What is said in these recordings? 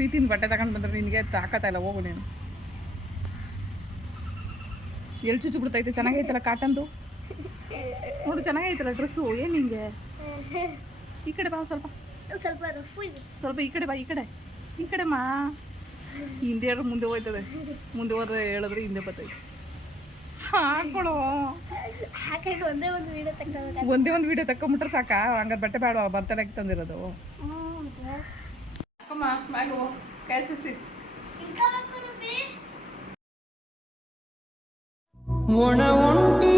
ಪ್ರೀತಿನ ಬಟ್ಟೆ ತಗೊಂಡು ಬಂದ್ರೆ ನಿನಗೆ ತಾಕತ್ತ ಇಲ್ಲ ಹೋಗು ನೀನು. ಎಲ್ಲಿ ಚುಚ್ಚು ಬಿಡ್ತೈತೆ? ಚೆನ್ನಾಗೈತಲ್ಲ ಕಾಟನ್ದು? ನೋಡು ಚೆನ್ನಾಗೈತಲ್ಲ ಡ್ರೆಸ್ಸು ಏನು ನಿಂಗೆ? ಈ ಕಡೆ ಬಾ ಸ್ವಲ್ಪ. ಸ್ವಲ್ಪ ಸ್ವಲ್ಪ ಈ ಕಡೆ ಬಾ ಈ ಕಡೆ. ಈ ಕಡೆ ಮಾ. ಹಿಂದೆ ಹೇಳಿದ್ರೆ ಮುಂದೆ ಹೋಯ್ತದೆ? ಮುಂದೆ ಹೋದ್ರೆ ಹೇಳಿದ್ರೆ ಹಿಂದೆ ಬರ್ತೈತೆ. ಹಾಕೊಳ್ಳೋ ಒಂದೇ ಒಂದು ವೀಡಿಯೋ ಒಂದೇ ಒಂದು ವಿಡಿಯೋ ತಕ್ಕೊಂಬಿಟ್ರೆ ಸಾಕಾ? ಹಂಗಾರೆ ಬಟ್ಟೆ ಬೇಡ ಬರ್ತಡೇಗೆ ತಂದಿರೋದು. ಅಕ್ಕಮ್ಮ ಬ್ಯಾಗು ಕ್ಯಾಚಸಿ ಒಣ ಒಂಟಿ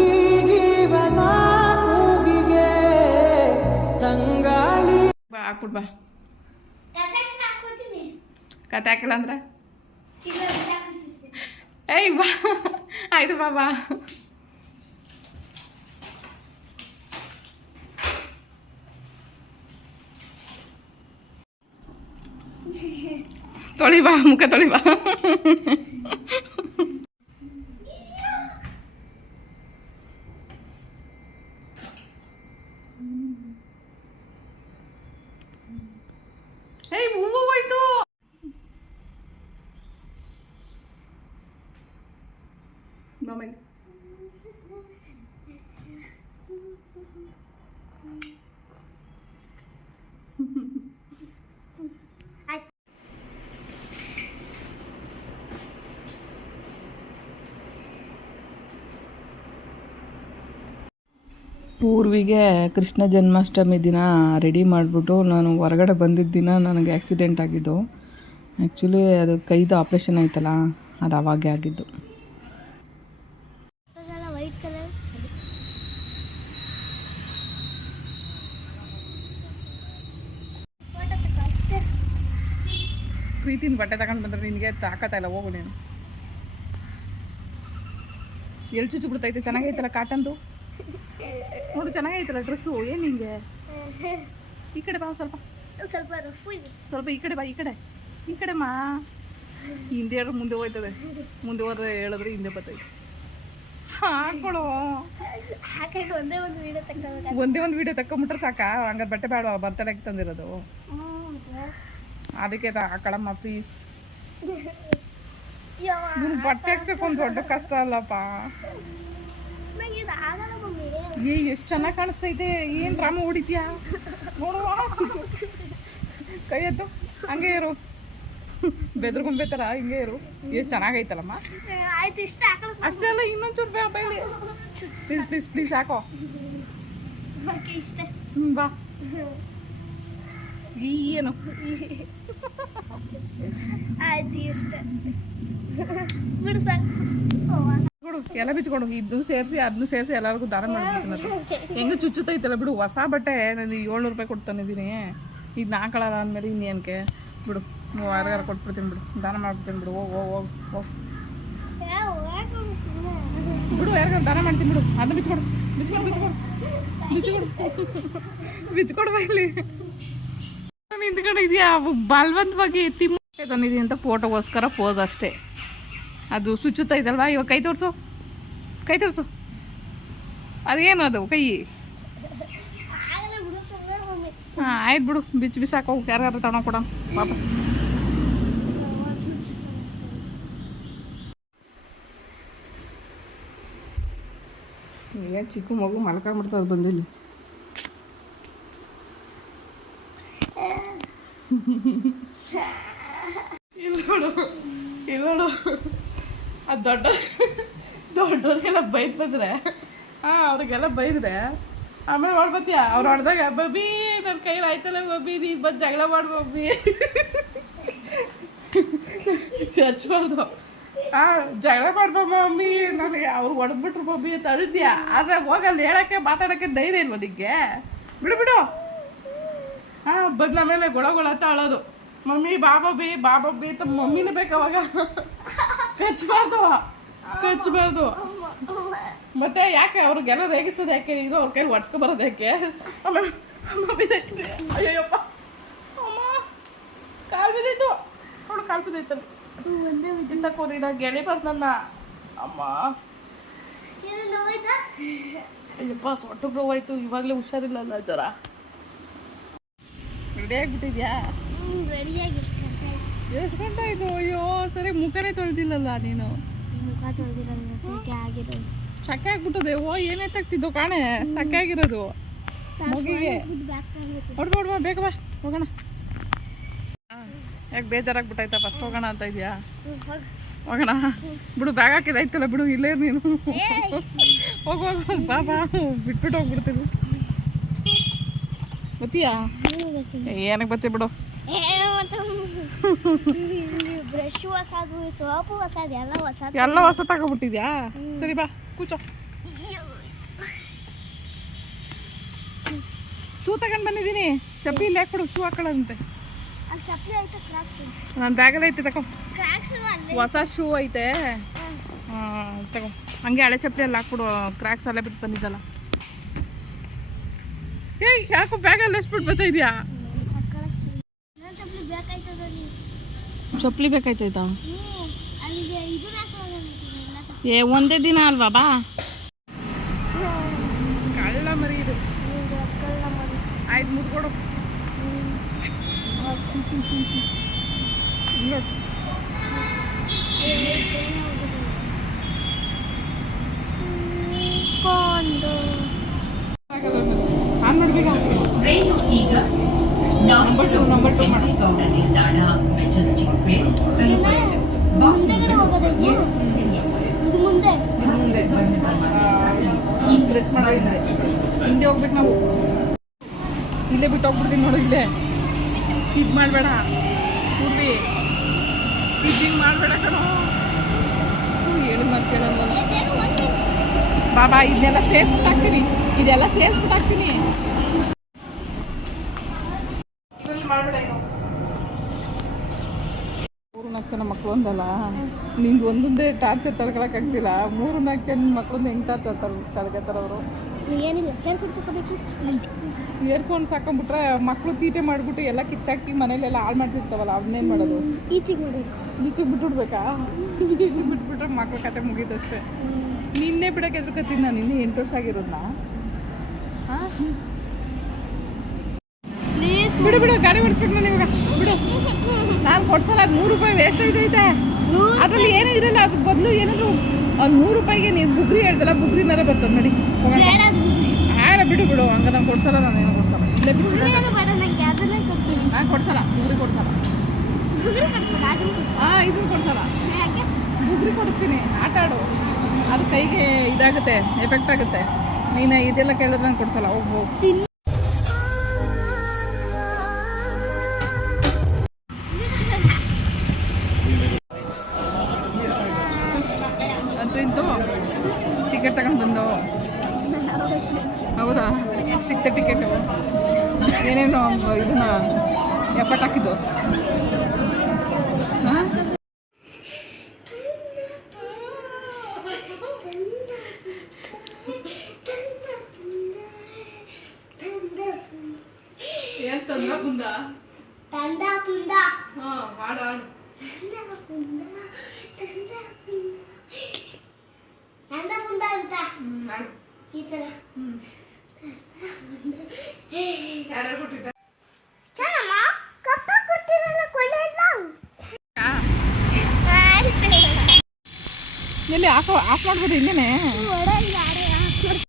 ಜೀವನ ಕೂಗಿಗೆ ತಂಗಾಳಿ. ಬಾ ಹಾಕ್ಬಿಟ್ ಬಾ. ಕತೆ ಹಾಕಿಲ್ಲ ಅಂದ್ರೆ ಏಯ್ ಬಾ. ಆಯ್ತು ಬಾ ಬಾ. ತೊಳಿ ಬಾ ಮುಖ ತೊಳಿ ಬಾ ಏಯ್ ಹೂವು ಹೋಯ್ತು ಪೂರ್ವಿಗೆ ಕೃಷ್ಣ ಜನ್ಮಾಷ್ಟಮಿ ದಿನ ರೆಡಿ ಮಾಡಿಬಿಟ್ಟು ನಾನು ಹೊರಗಡೆ ಬಂದಿದ್ದ ದಿನ ನನಗೆ ಆ್ಯಕ್ಸಿಡೆಂಟ್ ಆಗಿದ್ದು. ಆ್ಯಕ್ಚುಲಿ ಅದು ಕೈದು ಆಪ್ರೇಷನ್ ಆಯ್ತಲ್ಲ ಅದು ಅವಾಗೇ ಆಗಿದ್ದು. ಪ್ರೀತಿನ ಬಟ್ಟೆ ತಗೊಂಡು ಬಂದ್ರೆ ನಿನಗೆ ತಾಕತ್ತ ಇಲ್ಲ ಹೋಗು ನೀನು. ಎಲ್ಲಿ ಚುಚ್ಚು ಬಿಡ್ತೈತೆ ಚೆನ್ನಾಗೈತಲ್ಲ ಕಾಟನ್ದು ನೋಡು ಚೆನ್ನಾಗೈತಲ್ಲ ಡ್ರೆಸ್ಸು ಏನು ನಿಂಗೆ? ಈ ಕಡೆ ಬಾ ಸ್ವಲ್ಪ. ಸ್ವಲ್ಪ ಸ್ವಲ್ಪ ಈ ಕಡೆ ಬಾ ಈ ಕಡೆ. ಈ ಕಡೆ ಮಾ. ಹಿಂದೆ ಹೇಳಿದ್ರೆ ಮುಂದೆ ಹೋಯ್ತದೆ? ಮುಂದೆ ಹೋದ್ರೆ ಹೇಳಿದ್ರೆ ಹಿಂದೆ ಬರ್ತೈತೆ. ಹಾಕೊಳ್ಳೋ ಹಾಗಾಗಿ ಒಂದೇ ಒಂದು ವೀಡಿಯೋ ತೆಗ್ದಾಗ ಒಂದೇ ಒಂದು ವಿಡಿಯೋ ತಕೊಂಬಿಟ್ರೆ ಸಾಕ? ಹಂಗಾರೆ ಬಟ್ಟೆ ಬೇಡ ಬರ್ತಡಕ್ಕೆ ತಂದಿರೋದು. ಅದಕ್ಕೆ ಹಾಕಳಮ್ಮ ಪ್ಲೀಸ್ ಬಟ್ಟೆ ಹಾಕ್ಸಕ್ಕೆ ಒಂದು ದೊಡ್ಡ ಕಷ್ಟ ಅಲ್ಲಪ್ಪ ನಂಗೆ ಇದು ಆಗಲ್ಲ ಮಮ್ಮಿ ಏ ಎಷ್ಟು ಚೆನ್ನಾಗಿ ಕಾಣಿಸ್ತೈತೆ ಏನು ರಾಮ ಹೊಡಿತೀಯಾ? ನೋಡು ಕೈಯತ್ತು ಚುಚ್ಚು. ಕೈ ಎತ್ತು ಹಂಗೆ ಇರು. ಬೆದ್ರಗೊಂಬೆ ಹಿಂಗೆ ಇರು. ಎಷ್ಟು ಚೆನ್ನಾಗೈತಲ್ಲಮ್ಮ? ಆಯ್ತು ಇಷ್ಟ ಹಾಕಲ್ಲ ಅಷ್ಟೇ ಅಲ್ಲ ಇನ್ನೊಂದು ಚೂರು ಬೇಗ ಬೈಲಿ. ಪ್ಲೀಸ್ ಪ್ಲೀಸ್ ಪ್ಲೀಸ್ ಹಾಕೋ. ಹ್ಞೂ ಬಾ. ಏನು? ಆಯ್ತು ಇಷ್ಟ. ಬಿಡು ಎಲ್ಲ ಬಿಚ್ಕೊಡು ಇದು ಸೇರಿಸಿ ಅದನ್ನು ಸೇರಿಸಿ ಎಲ್ಲರಿಗೂ ದಾನ ಮಾಡ್ಬಿಡ್ತೀನಿ ಹೆಂಗೆ ಚುಚ್ಚುತ್ತೈತಲ್ಲ ಬಿಡು, ಹೊಸ ಬಟ್ಟೆ, ನಾನು ಏಳ್ನೂರು ರೂಪಾಯಿ ಕೊಡ್ತಾನಿದ್ದೀನಿ ಇದು ನಾಲ್ಕಳಲ್ಲ ಅಂದಮೇಲೆ ಇನ್ನೇನಕ್ಕೆ ಬಿಡು, ನೀವು ಯಾರಿಗಾರ ಕೊಟ್ಬಿಡ್ತೀನಿ ಬಿಡು, ದಾನ ಮಾಡ್ಬಿಡ್ತೀನಿ ಬಿಡು, ಹೋಗಿ ಹೋಗಿ ಹೋಗಿ ಹೋಗಿ. ಬಿಡು, ಯಾರಿಗಾರ ದಾನ ಮಾಡ್ತೀನಿ ಬಿಡು ಅದನ್ನ ಬಿಚ್ಕೊಡು ಬಿಚ್ಕೊಡು ಬಿಚ್ಕೊಡು ಬಿಚ್ಕೊಡು. ಬಿಚ್ಕೊಡು ಇಲ್ಲಿ. ನಿಂತ್ಕೊಂಡು ಇದೆಯಾ ಬಗ್ಗೆ ತಿಮ್ಮ ತಂದಿದ್ದೀನಿ ಅಂತ ಫೋಟೋಗೋಸ್ಕರ ಪೋಸ್ ಅಷ್ಟೇ. ಅದು ಸುಚ್ಚುತ್ತೈತಲ್ವಾ ಇವಾಗ ಕೈ ತೋರಿಸು. ಕೈ ತೋರಿಸು. ಅದೇನು ಅದು ಕೈ? ಹಾಂ ಆಯ್ತು ಬಿಡು ಬಿಚ್ಚು ಬಿಸಾಕೋ ಯಾರ್ಯಾರು ತಗೊಂಡು ಕೊಡೋಣ ವಾಪಸ್. ಈಗ ಚಿಕ್ಕ ಮಗು ಮಲ್ಕೊಂಬಿಡ್ತದೆ ಬಂದಿಲ್ಲಿ. ಇಲ್ಲ ನೋಡು ಇಲ್ಲ ನೋಡು. ಅದು ದೊಡ್ಡ ದೊಡ್ಡವ್ರಿಗೆಲ್ಲ ಬೈದ್ ಬಂದ್ರೆ ಹಾಂ, ಅವ್ರಿಗೆಲ್ಲ ಬೈದ್ರೆ. ಆಮೇಲೆ ಮಾಡ್ಬತ್ತೀಯ? ಅವ್ರು ಹೊಡೆದಾಗ ಬಬ್ಬಿ ನನ್ನ ಕೈಲಿ ಆಯ್ತಲ್ಲ ಬಬ್ಬಿ ನೀ ಬಂದು ಜಗಳ ಮಾಡು ಬಬ್ಬಿ ಹಚ್ಬಾರ್ದು ಆ, ಜಗಳ ಮಾಡ್ಬ ಮಮ್ಮಿ, ನನಗೆ ಅವ್ರು ಹೊಡೆದ್ಬಿಟ್ರು ಬಬ್ಬಿ ಅಂತ ಅಳಿದ್ಯಾ? ಆದ್ರೆ ಹೋಗಲ್ಲ ಹೇಳಕ್ಕೆ ಮಾತಾಡೋಕ್ಕೆ ಧೈರ್ಯ ಇಲ್ವ ನಿಮಗೆ ಬಿಡು ಬಿಡು. ಹಾಂ, ಬಂದ ಮೇಲೆ ಗೊಳಗೊಳ ಗೊಳ ಅಂತ ಅಳೋದು. ಮಮ್ಮಿ, ಬಾ ಬಬ್ಬಿ ಬಾ ಅಂತ ಮಮ್ಮಿನೇ ಬೇಕು ಅವಾಗ. ಕಚ್ಬಾರ್ದು. ಮತ್ತೆ ಯಾಕೆ ಅವ್ರಿಗೆಲ್ಲ ರೇಗಿಸೋದು ಯಾಕೆ? ಇರೋ ಅವ್ರ ಕೈ ಹೊಡ್ಸ್ಕೊ ಬರೋದು ಯಾಕೆ? ಆಮೇಲೆ ಅಮ್ಮ ಬಿದ್ದೈತೆ. ಅಯ್ಯಯ್ಯಪ್ಪ. ಅಮ್ಮ ಕಾಲು ಬಿದ್ದೈತು. ನೋಡು ಕಾಲು ಬಿದ್ದೈತಲ್ಲ ಒಂದೇ ಬಿದ್ದಿದ್ದ ಕೋರಿನ ಗೆಳಿಬಾರ್ದು ನನ್ನ. ಅಮ್ಮ. ಅಯ್ಯಪ್ಪ ಸೊಟ್ಟು ಹೋಯ್ತು ಇವಾಗಲೇ ಹುಷಾರಿಲ್ಲಲ್ಲ ಜ್ವರ? ರೆಡಿ ಆಗ್ಬಿಟ್ಟಿದ್ಯಾ? ರೆಡಿಯಾಗಿ ಆಯ್ತು? ಎಷ್ಟು ಗಂಟೆ ಆಯ್ತು? ಅಯ್ಯೋ ಸರಿ ಮುಖನೇ ತೊಳೆದಿಲ್ಲಲ್ಲ ನೀನು. ಮುಖ ಸೆಕೆ ಆಗ್ಬಿಟ್ಟದೆ ಓ, ಏನೇ ತಗ್ತಿದ್ದು ಕಾಣೆ. ಸಕ್ಕೆ ಆಗಿರೋದು ಮಗುಗೆ ಹೊಡ್ಬ, ಬೇಗ ಬಾ. ಹೋಗೋಣ. ಯಾಕೆ ಬೇಜಾರಾಗ್ಬಿಟ್ಟಾಯ್ತಾ? ಫಸ್ಟ್ ಹೋಗೋಣ ಅಂತ ಇದೆಯಾ ಹೋಗೋಣ. ಬಿಡು ಬ್ಯಾಗ್ ಹಾಕಿದಾಯ್ತಲ್ಲ ಬಿಡು, ಇಲ್ಲೇ ನೀನು. ಹೋಗು ಹೋಗು. ಬಾ ಬಾ. ಬಿಟ್ಬಿಟ್ಟು ಹೋಗ್ಬಿಡ್ತೀವಿ ಗೊತ್ತೀಯಾ ಏನಕ್ಕೆ ಬರ್ತೀವಿ ಬಿಡು? ಬ್ರಷ್ ಹೊಸದು ಸೋಪು ಹೊಸದು ಎಲ್ಲ ಹೊಸದು. ಎಲ್ಲ ಹೊಸ ತಗೊಬಿಟ್ಟಿದ್ಯಾ ಸರಿ ಬಾ ಕೂಚೋ. ಶೂ ತಗೊಂಡು ಬಂದಿದ್ದೀನಿ. ಚಪ್ಪಲಿ ಇಲ್ಲಿ ಹಾಕ್ಬಿಡು ಶೂ ಹಾಕೊಳ್ಳಂತೆ ನನ್ನ ಬ್ಯಾಗಲ್ಲಿ ಐತೆ ತಗೋ. ಹೊಸ ಶೂ ಐತೆ. ತಗೋ. ಹಂಗೆ ಹಳೆ ಚಪ್ಪಲಿ ಎಲ್ಲ ಹಾಕ್ಬಿಡು ಕ್ರ್ಯಾಕ್ಸ್ ಅಲ್ಲೇ ಬಿಟ್ಟು ಬಂದಿದ್ದಲ್ಲ. ಏಯ್ ಯಾಕೋ ಬ್ಯಾಗಲ್ಲಿ ಎಸ್ಬಿಟ್ಟು ಬರ್ತಾ ಇದೆಯಾ? ಚಪ್ಪಲಿ ಹಾಕೋಣ ಏ ಒಂದೇ ದಿನ ಅಲ್ವಾ ಬಾ. ಕಳ್ಳ ಮರಿ ಇದು. ಆಯ್ತು ಮುದ್ಕೊಡು. ಈಗ ನಂಬರ್ ಟು ನಂಬರ್ ಟು ನಿಲ್ದಾಣ ಮೆಜೆಸ್ಟಿಕ್ ವೇ ಮುಂದೆಗಡೆ ಇದು ಮುಂದೆ? ಇದು ಮುಂದೆ. ಪ್ರೆಸ್ ಮಾಡೋ ಹಿಂದೆ. ಹಿಂದೆ ಹೋಗ್ಬಿಟ್ಟು ನಾವು ಇಲ್ಲೇ ಬಿಟ್ಟು ಹೋಗ್ಬಿಡ್ತೀನಿ ನೋಡು ಇಲ್ಲೇ. ಇದು ಮಾಡಬೇಡ. ಪೂರ್ತಿ ಸ್ಟಿಚಿಂಗ್ ಮಾಡಬೇಡ ಕಣೋ. ಹೇಳಿ ಮತ್ತೆ ಕೇಳಲ್ಲ ಬಾಬಾ ಇದನ್ನೆಲ್ಲ ಸೇರಿಸ್ಬಿಟ್ಟು ಹಾಕ್ತೀನಿ. ಇದೆಲ್ಲ ಸೇರಿಸ್ಬಿಟ್ಟು ಹಾಕ್ತೀನಿ ಮೂರು ನಾಲ್ಕು ಜನ ಮಕ್ಕಳು ಒಂದಲ್ಲ? ನಿಂದು ಒಂದೊಂದೇ ಟಾರ್ಚರ್ ತಡ್ಕೊಳಕ್ಕಾಗ್ತಿಲ್ಲ ಮೂರು ನಾಲ್ಕು ಜನ ಮಕ್ಕಳನ್ನ ಹೆಂಗೆ ಟಾರ್ಚರ್ ತರ್ ತಡ್ಕೊತಾರೆ ಅವರು? ಏನಿಲ್ಲ ಇಯರ್ಫೋನ್ಸ್ ಹಾಕೊಂಡ್ಬಿಟ್ರೆ ಮಕ್ಕಳು ತೀಟೆ ಮಾಡಿಬಿಟ್ಟು ಎಲ್ಲ ಕಿತ್ತಾಕಿ ಮನೇಲೆಲ್ಲ ಹಾಳು ಮಾಡ್ತಿರ್ತಾವಲ್ಲ ಅವನ್ನೇನು ಮಾಡೋದು? ಈಚಿಗೆ ಬಿಡು ಈಚೆಗೆ ಬಿಟ್ಬಿಡ್ಬೇಕಾ? ಈಚೆಗೆ ಬಿಟ್ಬಿಟ್ರೆ ಮಕ್ಳ ಕತೆ ಮುಗೀತಷ್ಟೇ. ನಿನ್ನೆ ಬಿಡಕ್ಕೆ ಎದ್ರಕತ್ತೀನಿ ನಾನು ನಿನ್ನೆ ಎಂಟು ವರ್ಷ ಆಗಿರೋದ್ನ? ಹಾಂ? ಪ್ಲೀಸ್ ಬಿಡು ಬಿಡು ಗಾಡಿ ಓಡಿಸ್ಬೇಕು ನಾನು ಇವಾಗ. ಬಿಡು. ಕೊಡ್ಸಲ್ಲ ಅದು ನೂರು ರೂಪಾಯಿ ವೇಸ್ಟ್ ಆಯ್ತೈತೆ. ಅದರಲ್ಲಿ ಏನೂ ಇರಲ್ಲ ಅದ್ರ ಬದಲು ಏನಾದ್ರು ಒಂದು ನೂರು ರೂಪಾಯಿಗೆ ನೀನು ಬುಗ್ರಿ ಹೇಳ್ದಲ್ಲ ಬುಗ್ರಿನಾರ ಬರ್ತದೆ ನೋಡಿ ಯಾರ ಬೇಡ ಆರ ಬಿಡು ಬಿಡು ಹಂಗ ನಾನು ಕೊಡ್ಸಲ್ಲ ನಾನು ಏನೋ ಕೊಡ್ಸಲ್ಲ ಇಲ್ಲೇ ಬಿಡು ನಾನು ಕೊಡ್ಸಲ್ಲ ಬುಗ್ರಿ ಕೊಡ್ಸಲ್ಲ ಹಾಂ ಇದನ್ನು ಕೊಡ್ಸಲ್ಲ ಬುಗ್ರಿ ಕೊಡಿಸ್ತೀನಿ ಆಟ ಆಡು. ಅದು ಕೈಗೆ ಇದಾಗುತ್ತೆ ಎಫೆಕ್ಟ್ ಆಗುತ್ತೆ. ನೀನು ಇದೆಲ್ಲ ಕೇಳಿದ್ರೆ ನಾನು ಕೊಡ್ಸಲ್ಲ ಹೋಗು. ಅಂತೂ ಟಿಕೆಟ್ ತಗೊಂಡು ಬಂದು ಹೌದಾ? ಸಿಕ್ತ ಟಿಕೆಟ್. ಏನೇನು ಇದನ್ನ ಎಫರ್ಟ್ ಹಾಕಿದ್ದು. ಹಾಂ? ಏನು ತಂದ ಪುಂದ ಹಾಂ ಮಾಡು ಆಡು ತಂದ ಪುಂದ ತಂದ ಪುಂದ ತಂದ ಪುಂದ ಅಂತ ಹ್ಞೂ ಆಡು ಈ ಥರ ಯಾರ್ಯಾರು ಕೊಟ್ಟಿದ್ದ? ಎಲ್ಲಿ? ಆಫ್ ಆಫ್ ಮಾಡ್ಬೋದು ಯಾರೇ